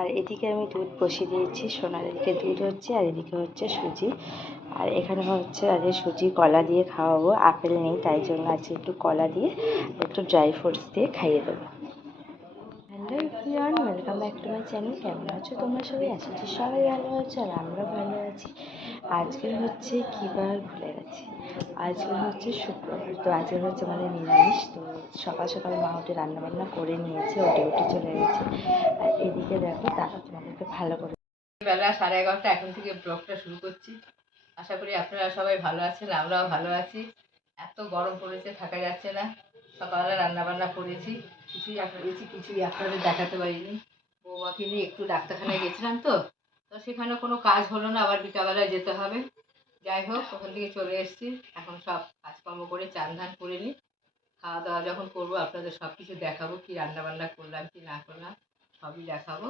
আর এদিকে আমি দুধ বসিয়ে দিয়েছি, সোনার এদিকে দুধ হচ্ছে আর এদিকে হচ্ছে সুজি। আর এখানে হচ্ছে আজকে সুজি কলা দিয়ে খাওয়াবো, আপেল নেই তাই জন্য আজকে একটু কলা দিয়ে একটু ড্রাই ফ্রুটস দিয়ে খাইয়ে দেবো। Hello welcome back to my channel কেমন আছো তোমরা সবাই? আছো যে সবাই ভালো আছো আর আমরা ভালো আছি। আজকের হচ্ছে কী বার ভুলে গেছি। আজকে হচ্ছে শুক্রবার, তো আজকে হচ্ছে আমাদের নিরামিষ, তো সকাল সকাল মা উঠে রান্নাবান্না করে নিয়েছে ও ডিউটি চলে গেছে। আর এদিকে দেখো তারা তোমাদেরকে ভালো করে বেলা সাড়ে এগারোটা, এখন থেকে ব্লগটা শুরু করছি। আশা করি আপনারা সবাই ভালো আছেন, আমরাও ভালো আছি। এত গরম পড়েছে, থাকা যাচ্ছে না। সকালবেলা রান্না বান্না করেছি, কিছুই করেছি কিছুই আপনাদের দেখাতে পারিনি। বৌমাকে নিয়ে একটু ডাক্তারখানায় গেছিলাম তো তো সেখানে কোনো কাজ হলো না, আবার বিকালবেলায় যেতে হবে। যাই হোক ওখান থেকে চলে এসেছি। এখন সব কাজকর্ম করে চান ধান করে নিই। খাওয়া দাওয়া যখন করব আপনাদের সব কিছু দেখাবো কি রান্না বান্না করলাম কি না করলাম সবই দেখাবো।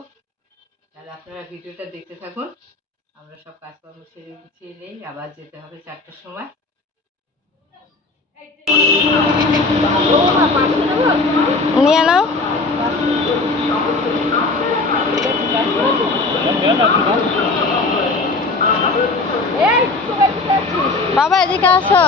তাহলে আপনারা ভিডিওটা দেখতে থাকুন। আমরা সব কাজকর্ম সেরে গুছিয়ে নেই। আবার যেতে হবে চারটের সময়। নিয়ে নাও। বাবা এদিকে আসো।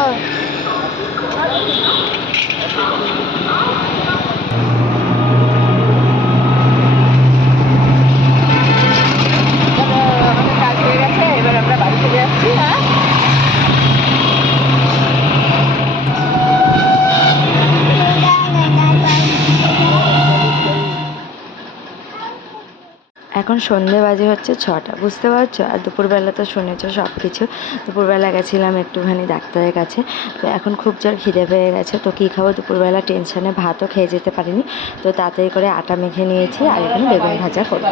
এখন সন্ধে বাজে হচ্ছে ছটা, বুঝতে পারছ? আর দুপুরবেলা তো শুনেছো সব কিছু দুপুরবেলা গেছিলাম একটুখানি ডাক্তারের কাছে। তো এখন খুব জোর খিদে পেয়ে গেছে। তো কী খাব? দুপুরবেলা টেনশনে ভাতও খেয়ে যেতে পারিনি। তো তাড়াতাড়ি করে আটা মেখে নিয়েছি আর এখানে বেগুন ভাজা করব।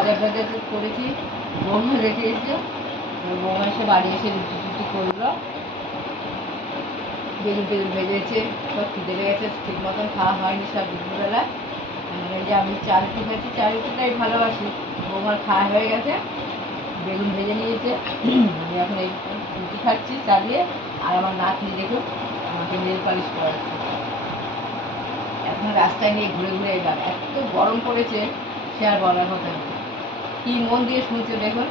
বেগুন টেগুন ভেজেছে। সব খিদে লেগেছে ঠিক মতন খাওয়া হয়নি সব দুপুরবেলা। যে আমি চা রুটি খাচ্ছি চা ভালোবাসি। বৌমার খাওয়া হয়ে গেছে, বেগুন ভেজে নিয়েছে। আমি এখন এই রুটি খাচ্ছি, চা দিয়ে। আর আমার নাতনি দেখো আমাকে নেল পালিশ করাচ্ছে। এখন রাস্তায় নিয়ে ঘুরে ঘুরে এলাম। এত গরম পড়েছে, সে আর বলার কথা না। কি মন দিয়ে শুনছে দেখুন।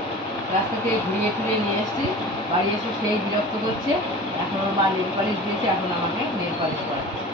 রাস্তা থেকে ঘুরিয়ে ফিরিয়ে নিয়ে এসেছি। বাড়ি এসে সেই বিরক্ত করছে। এখন ওর মা নেল পালিশ দিয়েছে, এখন আমাকে নেল পালিশ করাচ্ছে।